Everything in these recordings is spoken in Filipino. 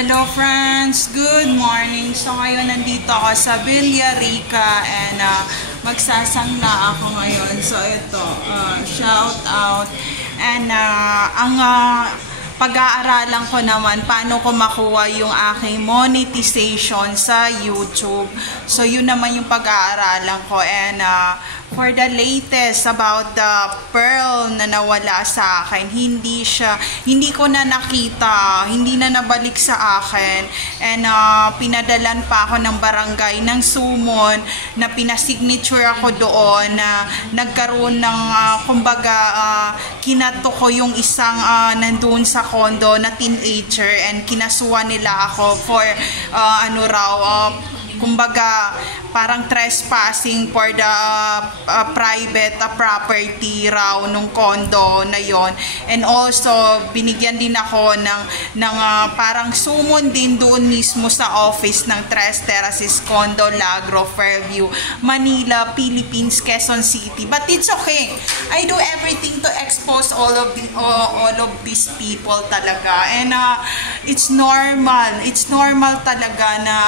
Hello friends! Good morning! So ngayon nandito ako sa Villarica and magsasangla ako ngayon. So ito, shout out. And ang pag-aaralan ko naman paano ko makuha yung aking monetization sa YouTube. So yun naman yung pag-aaralan ko. And for the latest about the pearl na nawala sa akin, hindi ko na nakita, hindi na nabalik sa akin. And pinadalan pa ako ng barangay ng sumon na pinasignature ako doon na nagkaroon ng kumbaga kinato ko yung isang nandun sa condo na teenager and kinasuhan nila ako for kumbaga parang trespassing for the private property raw nung condo na yon. And also binigyan din ako ng parang summon din doon mismo sa office ng Tres Terraces Condo Lagro, Fairview, Manila, Philippines, Quezon City. But it's okay. I do everything to expose all of these people talaga. And it's normal. It's normal talaga na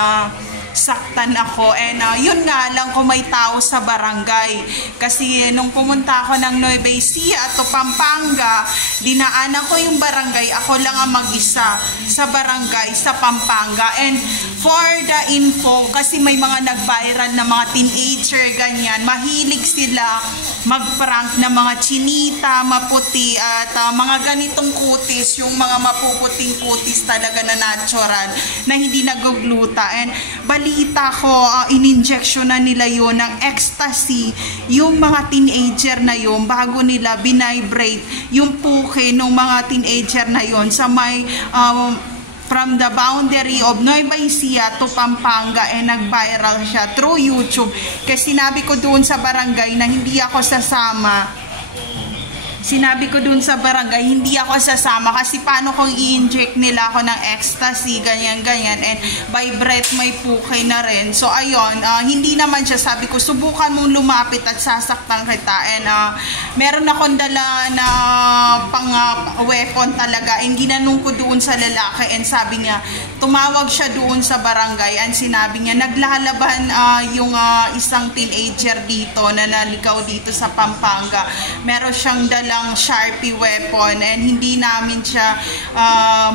saktan ako. And yun nga lang kung may tao sa barangay. Kasi nung pumunta ako ng Nueva Ecija to Pampanga, dinaanan ko yung barangay. Ako lang ang mag-isa sa barangay sa Pampanga. And for the info, kasi may mga nag-viral na mga teenager, ganyan, mahilig sila mag-prank na mga chinita, maputi, at mga ganitong kutis, yung mga mapuputing kutis talaga na natural, na hindi nagugluta. And balita ko, in-injection na nila yun ng ecstasy, yung mga teenager na yun, bago nila binibrate yung puke ng mga teenager na yun sa may from the boundary of Nueva Ecija to Pampanga, and nag-viral siya through YouTube. Kasi sinabi ko doon sa barangay na hindi ako sasama. Sinabi ko dun sa barangay, hindi ako sasama kasi paano kung i-inject nila ako ng ecstasy, ganyan-ganyan, and by breath may puke na rin. So ayun, hindi naman siya, sabi ko, subukan mong lumapit at sasaktan kita. And meron akong dala na weapon talaga, and ginanong ko doon sa lalaki, and sabi niya, tumawag siya doon sa barangay, and sinabi niya, naglalaban yung isang teenager dito na nalikaw dito sa Pampanga. Meron siyang dala Sharpie weapon, and hindi namin siya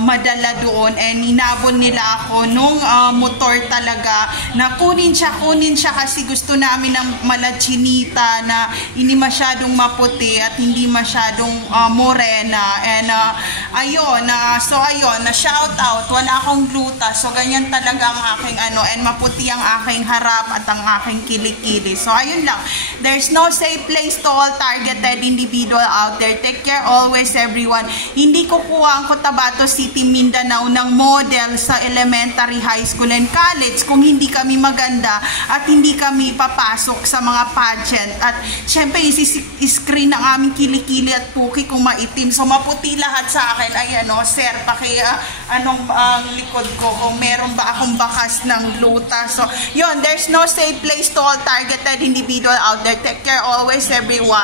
madala doon, and inabon nila ako nung motor talaga na kunin siya kasi gusto namin ng malachinita na hindi masyadong maputi at hindi masyadong morena. And ayun, so ayun, na shout out, wala akong gluta, so ganyan talaga ang aking and maputi ang aking harap at ang aking kilikili. So ayun lang, there's no safe place to all targeted individual out there. Take care always, everyone. Hindi ko kuha ang Cotabato City, Mindanao ng model sa elementary, high school, and college kung hindi kami maganda at hindi kami papasok sa mga pageant. At syempre, isi-screen ng aming kilikili at puki kung maitim. So maputi lahat sa akin. Ayan sir, anong likod ko kung meron ba akong bakas ng gluta. So yun, there's no safe place to all targeted individual out there. Take care always, everyone.